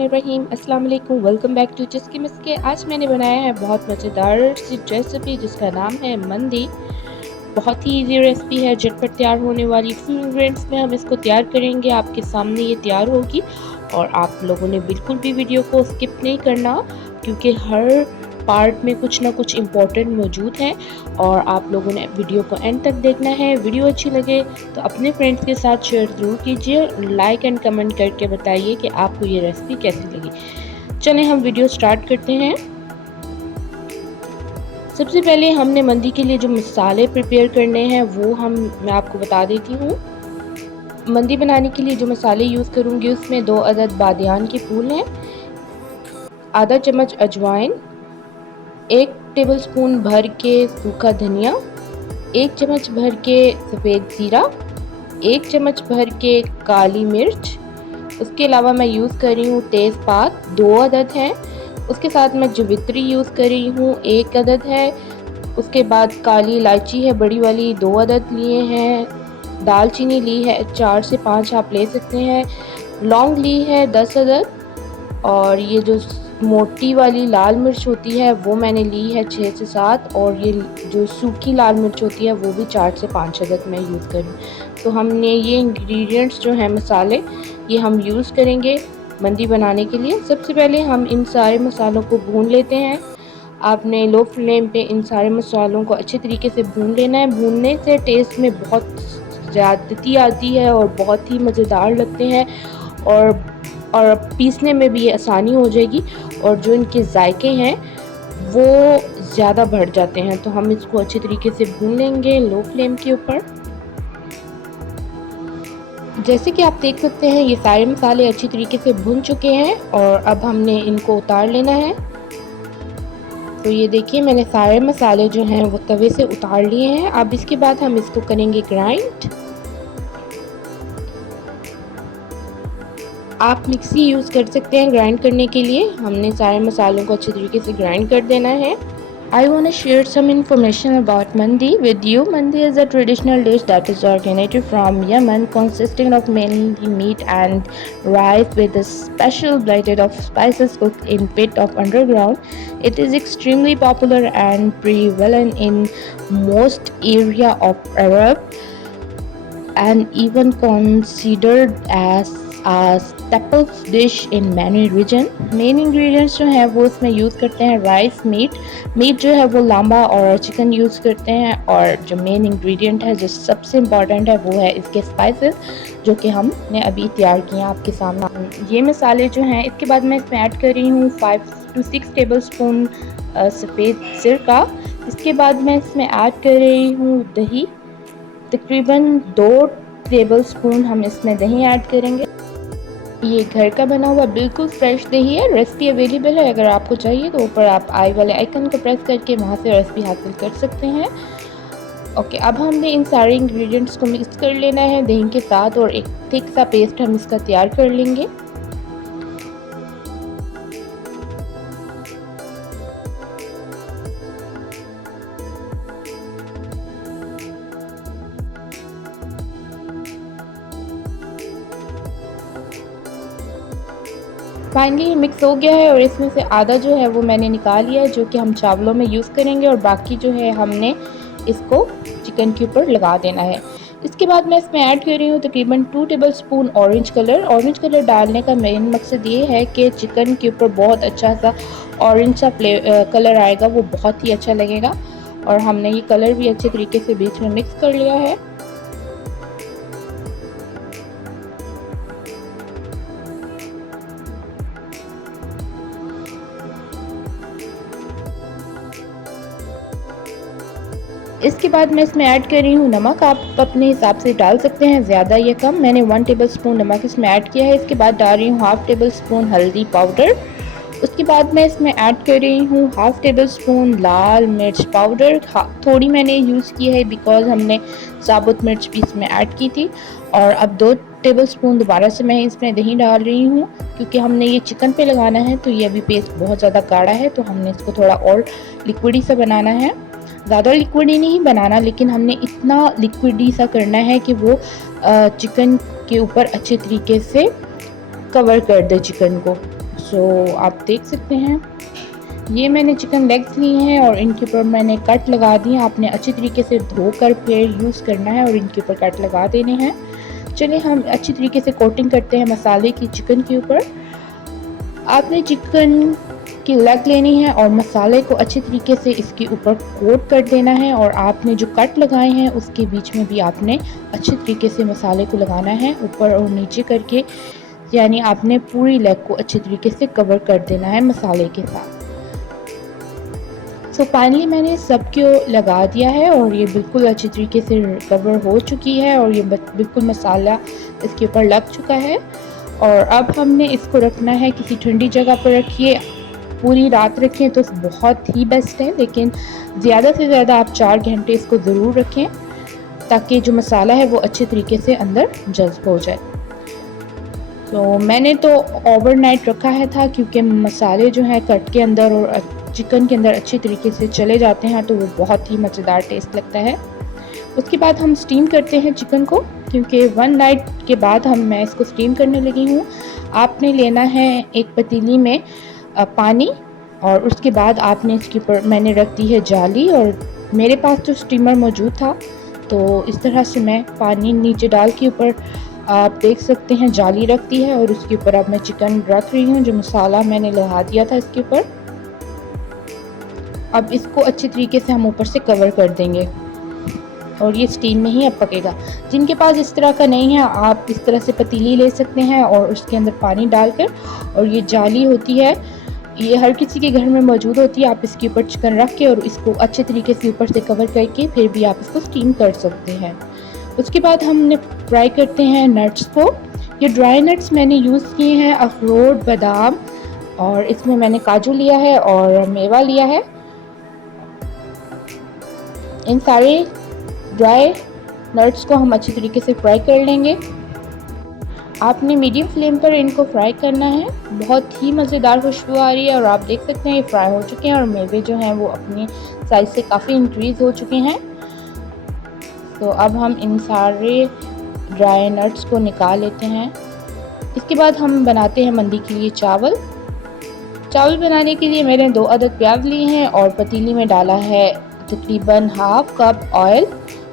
बिस्मिल्लाहिर्रहमानिर्रहीम। अस्सलाम वालेकुम, वेलकम बैक टू चस्की मिस्के। आज मैंने बनाया है बहुत मज़ेदार सी रेसिपी जिसका नाम है मंदी। बहुत ही इजी रेसिपी है, झटपट तैयार होने वाली। फ्यू इंग्रेडिएंट्स में हम इसको तैयार करेंगे, आपके सामने ये तैयार होगी। और आप लोगों ने बिल्कुल भी वीडियो को स्किप नहीं करना, क्योंकि हर पार्ट में कुछ ना कुछ इम्पोर्टेंट मौजूद है और आप लोगों ने वीडियो को एंड तक देखना है। वीडियो अच्छी लगे तो अपने फ्रेंड्स के साथ शेयर ज़रूर कीजिए, लाइक एंड कमेंट करके बताइए कि आपको ये रेसिपी कैसी लगी। चलें हम वीडियो स्टार्ट करते हैं। सबसे पहले हमने मंदी के लिए जो मसाले प्रिपेयर करने हैं वो मैं आपको बता देती हूँ। मंदी बनाने के लिए जो मसाले यूज़ करूँगी उसमें 2 अदद बादियान के फूल हैं, आधा चम्मच अजवाइन, 1 टेबलस्पून भर के सूखा धनिया, 1 चम्मच भर के सफ़ेद ज़ीरा, 1 चम्मच भर के काली मिर्च। उसके अलावा मैं यूज़ कर रही हूँ तेज़पात 2 अदद हैं। उसके साथ मैं जवित्री यूज़ कर रही हूँ 1 अदद है। उसके बाद काली इलायची है बड़ी वाली 2 अदद लिए हैं। दालचीनी ली है 4 से 5 आप ले सकते हैं। लौंग ली है 10 अदद। और ये जो मोटी वाली लाल मिर्च होती है वो मैंने ली है 6 से 7। और ये जो सूखी लाल मिर्च होती है वो भी 4 से 5 अदद मैं यूज़ करूँ। तो हमने ये इंग्रेडिएंट्स जो हैं मसाले ये हम यूज़ करेंगे मंदी बनाने के लिए। सबसे पहले हम इन सारे मसालों को भून लेते हैं। आपने लो फ्लेम पे इन सारे मसालों को अच्छे तरीके से भून लेना है। भूनने से टेस्ट में बहुत ज़्यादती आती है और बहुत ही मज़ेदार लगते हैं और पीसने में भी आसानी हो जाएगी और जो इनके जायके हैं वो ज़्यादा बढ़ जाते हैं। तो हम इसको अच्छे तरीके से भून लेंगे लो फ्लेम के ऊपर। जैसे कि आप देख सकते हैं ये सारे मसाले अच्छी तरीके से भुन चुके हैं और अब हमने इनको उतार लेना है। तो ये देखिए मैंने सारे मसाले जो हैं वो तवे से उतार लिए हैं। अब इसके बाद हम इसको करेंगे ग्राइंड। आप मिक्सी यूज़ कर सकते हैं ग्राइंड करने के लिए। हमने सारे मसालों को अच्छे तरीके से ग्राइंड कर देना है। I want to share some information about mandi with you. Mandi is a traditional dish that is originated from Yemen, consisting of mainly meat and rice with a special blend of spices cooked in pit of underground. It is extremely popular and prevalent in most area of Arab and even considered as a staple dish in many region. Main ingredients जो है वो इसमें use करते हैं rice, meet जो है वो लांबा और चिकन यूज़ करते हैं। और जो मेन इंग्रेडिएंट है जो सबसे इम्पॉर्टेंट है वो है इसके स्पाइसेस, जो कि हमने अभी तैयार किए हैं आपके सामने। ये मसाले जो हैं इसके बाद मैं इसमें ऐड कर रही हूँ 5 to 6 टेबलस्पून सफ़ेद सिरका। इसके बाद मैं इसमें ऐड कर रही हूँ दही, तकरीबन 2 टेबलस्पून हम इसमें दही ऐड करेंगे। ये घर का बना हुआ बिल्कुल फ्रेश दही है। रेसिपी अवेलेबल है, अगर आपको चाहिए तो ऊपर आप आई वाले आइकन को प्रेस करके वहाँ से रेसिपी हासिल कर सकते हैं। ओके, अब हमने इन सारे इंग्रेडिएंट्स को मिक्स कर लेना है दही के साथ और एक थिक सा पेस्ट हम इसका तैयार कर लेंगे। फाइनली मिक्स हो गया है और इसमें से आधा जो है वो मैंने निकाल लिया है, जो कि हम चावलों में यूज़ करेंगे और बाकी जो है हमने इसको चिकन के ऊपर लगा देना है। इसके बाद मैं इसमें ऐड कर रही हूँ तकरीबन 2 tablespoon orange colour. Orange colour डालने का मेन मकसद ये है कि चिकन के ऊपर बहुत अच्छा सा ऑरेंज सा कलर आएगा, वो बहुत ही अच्छा लगेगा। और हमने ये कलर भी अच्छे तरीके से बीच में मिक्स कर लिया है। इसके बाद मैं इसमें ऐड कर रही हूँ नमक। आप अपने हिसाब से डाल सकते हैं, ज़्यादा या कम। मैंने 1 टेबलस्पून नमक इसमें ऐड किया है। इसके बाद डाल रही हूँ हाफ़ टेबलस्पून हल्दी पाउडर। उसके बाद मैं इसमें ऐड कर रही हूँ हाफ़ टेबलस्पून लाल मिर्च पाउडर। थोड़ी मैंने यूज़ की है बिकॉज़ हमने साबुत मिर्च भी इसमें ऐड की थी। और अब 2 टेबलस्पून दोबारा से मैं इसमें दही डाल रही हूँ, क्योंकि हमने ये चिकन पे लगाना है तो ये अभी पेस्ट बहुत ज़्यादा गाढ़ा है, तो हमने इसको थोड़ा और लिक्विडी सा बनाना है। ज़्यादा लिक्विडी नहीं बनाना, लेकिन हमने इतना लिक्विडी सा करना है कि वो चिकन के ऊपर अच्छे तरीके से कवर कर दे चिकन को। सो आप देख सकते हैं ये मैंने चिकन लेग्स लिए हैं और इनके ऊपर मैंने कट लगा दिए। आपने अच्छी तरीके से धोकर फिर यूज़ करना है और इनके ऊपर कट लगा देने हैं। चलिए हम अच्छी तरीके से कोटिंग करते हैं मसाले की चिकन के ऊपर। आपने चिकन की लेग लेनी है और मसाले को अच्छी तरीके से इसके ऊपर कोट कर देना है और आपने जो कट लगाए हैं उसके बीच में भी आपने अच्छी तरीके से मसाले को लगाना है ऊपर और नीचे करके, यानी आपने पूरी लेग को अच्छी तरीके से कवर कर देना है मसाले के साथ। सो फाइनली मैंने सब को लगा दिया है और ये बिल्कुल अच्छी तरीके से कवर हो चुकी है और ये बिल्कुल मसाला इसके ऊपर लग चुका है। और अब हमने इसको रखना है किसी ठंडी जगह पर रखिए, पूरी रात रखें तो बहुत ही बेस्ट है, लेकिन ज़्यादा से ज़्यादा आप 4 घंटे इसको ज़रूर रखें ताकि जो मसाला है वो अच्छे तरीके से अंदर जज़्ब हो जाए। तो मैंने तो ओवरनाइट रखा है था क्योंकि मसाले जो हैं कट के अंदर और चिकन के अंदर अच्छी तरीके से चले जाते हैं तो वो बहुत ही मज़ेदार टेस्ट लगता है। उसके बाद हम स्टीम करते हैं चिकन को, क्योंकि 1 नाइट के बाद मैं इसको स्टीम करने लगी हूँ। आपने लेना है एक पतीली में पानी और उसके बाद आपने इसके ऊपर मैंने रख दी है जाली, और मेरे पास तो स्टीमर मौजूद था तो इस तरह से मैं पानी नीचे डाल के ऊपर आप देख सकते हैं जाली रख दी है और उसके ऊपर अब मैं चिकन रख रही हूँ जो मसाला मैंने लगा दिया था इसके ऊपर। अब इसको अच्छे तरीके से हम ऊपर से कवर कर देंगे और ये स्टीम में ही अब पकेगा। जिनके पास इस तरह का नहीं है आप इस तरह से पतीली ले सकते हैं और उसके अंदर पानी डालकर, और ये जाली होती है ये हर किसी के घर में मौजूद होती है। आप इसके ऊपर चिकन रख के और इसको अच्छे तरीके से ऊपर से कवर करके फिर भी आप इसको स्टीम कर सकते हैं। उसके बाद हमने फ्राई करते हैं नट्स को। ये ड्राई नट्स मैंने यूज़ किए हैं अखरोट, बादाम, और इसमें मैंने काजू लिया है और मेवा लिया है। इन सारे ड्राई नट्स को हम अच्छी तरीके से फ्राई कर लेंगे। आपने मीडियम फ्लेम पर इनको फ्राई करना है। बहुत ही मज़ेदार खुशबू आ रही है और आप देख सकते हैं ये फ्राई हो चुके हैं और मेवे जो हैं वो अपनी साइज़ से काफ़ी इंक्रीज़ हो चुके हैं। तो अब हम इन सारे ड्राई नट्स को निकाल लेते हैं। इसके बाद हम बनाते हैं मंदी के लिए चावल। चावल बनाने के लिए मैंने 2 अदद प्याज लिए हैं और पतीली में डाला है तकरीबन हाफ कप ऑयल,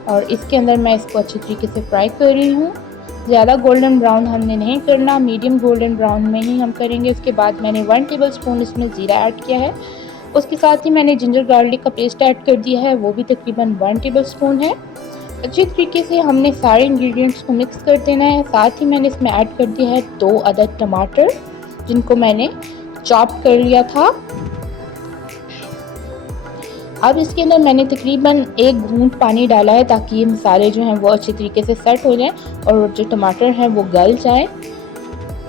और इसके अंदर मैं इसको अच्छी तरीके से फ्राई कर रही हूँ। ज़्यादा गोल्डन ब्राउन हमने नहीं करना, मीडियम गोल्डन ब्राउन में ही हम करेंगे। इसके बाद मैंने 1 टेबलस्पून इसमें ज़ीरा ऐड किया है। उसके साथ ही मैंने जिंजर गार्लिक का पेस्ट ऐड कर दिया है, वो भी तकरीबन 1 टेबलस्पून है। अच्छी तरीके से हमने सारे इंग्रेडिएंट्स को मिक्स कर देना है। साथ ही मैंने इसमें ऐड कर दिया है 2 अदद टमाटर जिनको मैंने चॉप कर लिया था। अब इसके अंदर मैंने तकरीबन 1 घूंट पानी डाला है ताकि ये मसाले जो हैं वो अच्छी तरीके से सेट हो जाएं और जो टमाटर हैं वो गल जाएं।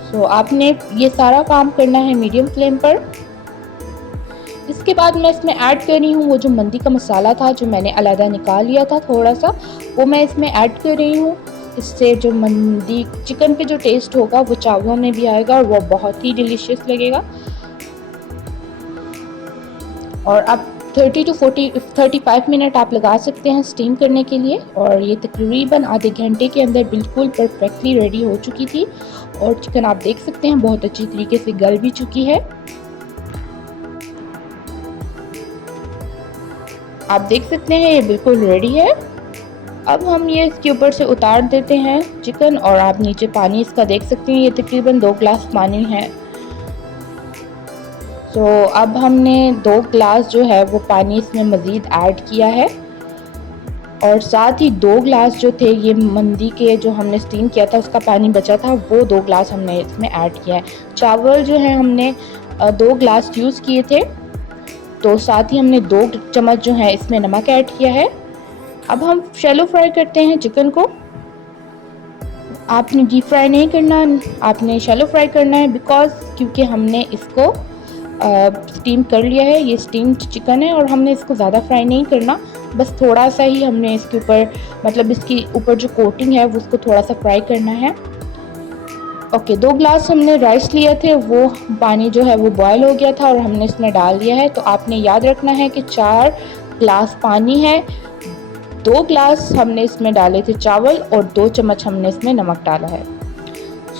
सो आपने ये सारा काम करना है मीडियम फ्लेम पर। इसके बाद मैं इसमें ऐड कर रही हूँ वो जो मंदी का मसाला था जो मैंने अलग निकाल लिया था थोड़ा सा, वो मैं इसमें ऐड कर रही हूँ। इससे जो मंदी चिकन पे जो टेस्ट होगा वो चावलों में भी आएगा और वो बहुत ही डिलीशियस लगेगा। और अब 30 to 35 मिनट आप लगा सकते हैं स्टीम करने के लिए, और ये तकरीबन आधे घंटे के अंदर बिल्कुल परफेक्टली रेडी हो चुकी थी। और चिकन आप देख सकते हैं बहुत अच्छी तरीके से गल भी चुकी है। आप देख सकते हैं ये बिल्कुल रेडी है। अब हम ये इसके ऊपर से उतार देते हैं चिकन, और आप नीचे पानी इसका देख सकते हैं, ये तकरीबन 2 गिलास पानी है। तो अब हमने 2 गिलास जो है वो पानी इसमें मज़ीद ऐड किया है, और साथ ही 2 गिलास जो थे ये मंदी के जो हमने स्टीम किया था उसका पानी बचा था, वो 2 गिलास हमने इसमें ऐड किया है। चावल जो है हमने 2 गिलास यूज़ किए थे, तो साथ ही हमने 2 चम्मच जो है इसमें नमक ऐड किया है। अब हम शैलो फ्राई करते हैं चिकन को। आपने डीप फ्राई नहीं करना, आपने शैलो फ्राई करना है, क्योंकि हमने इसको स्टीम कर लिया है। ये स्टीम्ड चिकन है और हमने इसको ज़्यादा फ्राई नहीं करना, बस थोड़ा सा ही हमने इसके ऊपर, मतलब इसके ऊपर जो कोटिंग है वो उसको थोड़ा सा फ्राई करना है। ओके, 2 गिलास हमने राइस लिए थे, वो पानी जो है वो बॉयल हो गया था और हमने इसमें डाल दिया है। तो आपने याद रखना है कि 4 गिलास पानी है, 2 गिलास हमने इसमें डाले थे चावल और 2 चम्मच हमने इसमें नमक डाला है।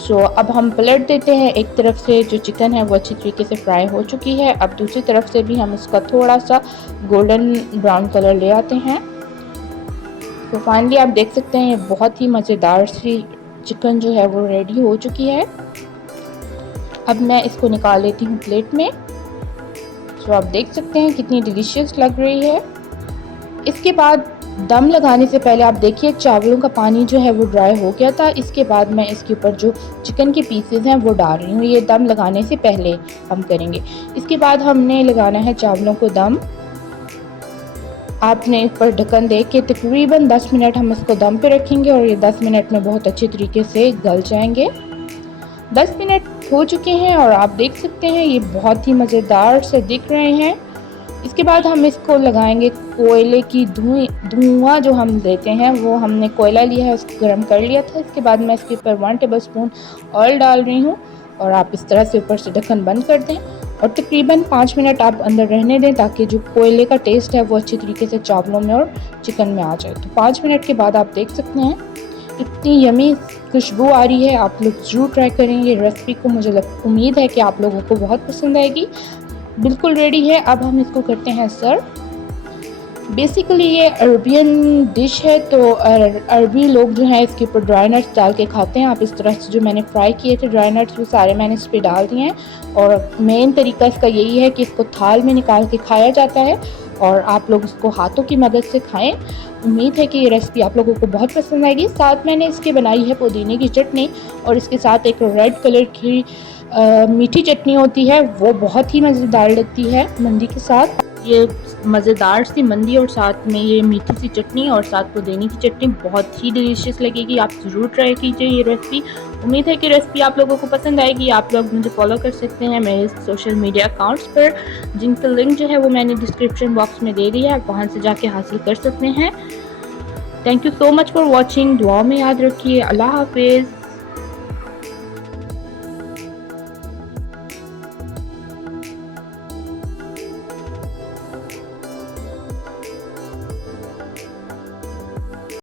सो अब हम पलट देते हैं। एक तरफ से जो चिकन है वो अच्छी तरीके से फ्राई हो चुकी है। अब दूसरी तरफ से भी हम इसका थोड़ा सा गोल्डन ब्राउन कलर ले आते हैं। तो फाइनली आप देख सकते हैं ये बहुत ही मज़ेदार सी चिकन जो है वो रेडी हो चुकी है। अब मैं इसको निकाल लेती हूँ प्लेट में। तो आप देख सकते हैं कितनी डिलीशियस लग रही है। इसके बाद दम लगाने से पहले आप देखिए चावलों का पानी जो है वो ड्राई हो गया था। इसके बाद मैं इसके ऊपर जो चिकन के पीसेस हैं वो डाल रही हूँ। ये दम लगाने से पहले हम करेंगे। इसके बाद हमने लगाना है चावलों को दम। आपने इस पर ढक्कन दे के तकरीबन 10 मिनट हम इसको दम पे रखेंगे और ये 10 मिनट में बहुत अच्छे तरीके से गल जाएंगे। 10 मिनट हो चुके हैं और आप देख सकते हैं ये बहुत ही मज़ेदार से दिख रहे हैं। इसके बाद हम इसको लगाएंगे कोयले की धुआं जो हम देते हैं वो हमने कोयला लिया है, उसको गर्म कर लिया था। इसके बाद मैं इसके ऊपर 1 टेबल स्पून ऑयल डाल रही हूँ और आप इस तरह से ऊपर से ढक्कन बंद कर दें और तकरीबन 5 मिनट आप अंदर रहने दें ताकि जो कोयले का टेस्ट है वो अच्छी तरीके से चावलों में और चिकन में आ जाए। तो 5 मिनट के बाद आप देख सकते हैं इतनी यमी खुशबू आ रही है। आप लोग ज़रूर ट्राई करें ये रेसिपी को। मुझे उम्मीद है कि आप लोगों को बहुत पसंद आएगी। बिल्कुल रेडी है। अब हम इसको करते हैं सर्व। बेसिकली ये अरबियन डिश है, तो अरबी लोग जो हैं इसके ऊपर ड्राई नट्स डाल के खाते हैं। आप इस तरह से जो मैंने फ्राई किए थे ड्राई नट्स वो सारे मैंने इस पर डाल दिए हैं और मेन तरीका इसका यही है कि इसको थाल में निकाल के खाया जाता है और आप लोग इसको हाथों की मदद से खाएं। उम्मीद है कि ये रेसिपी आप लोगों को बहुत पसंद आएगी। साथ मैंने इसके बनाई है पुदीने की चटनी और इसके साथ एक रेड कलर की मीठी चटनी होती है, वो बहुत ही मज़ेदार लगती है मंदी के साथ। ये मज़ेदार सी मंदी और साथ में ये मीठी सी चटनी और साथ पुदीने की चटनी बहुत ही डिलीशियस लगेगी। आप ज़रूर ट्राई कीजिए ये रेसिपी। उम्मीद है कि रेसिपी आप लोगों को पसंद आएगी। आप लोग मुझे फॉलो कर सकते हैं मेरे सोशल मीडिया अकाउंट्स पर, जिनका लिंक जो है वो मैंने डिस्क्रिप्शन बॉक्स में दे दिया है, वहाँ से जाके हासिल कर सकते हैं। Thank you so much for watching. दुआ में याद रखिए। अल्लाह हाफिज़।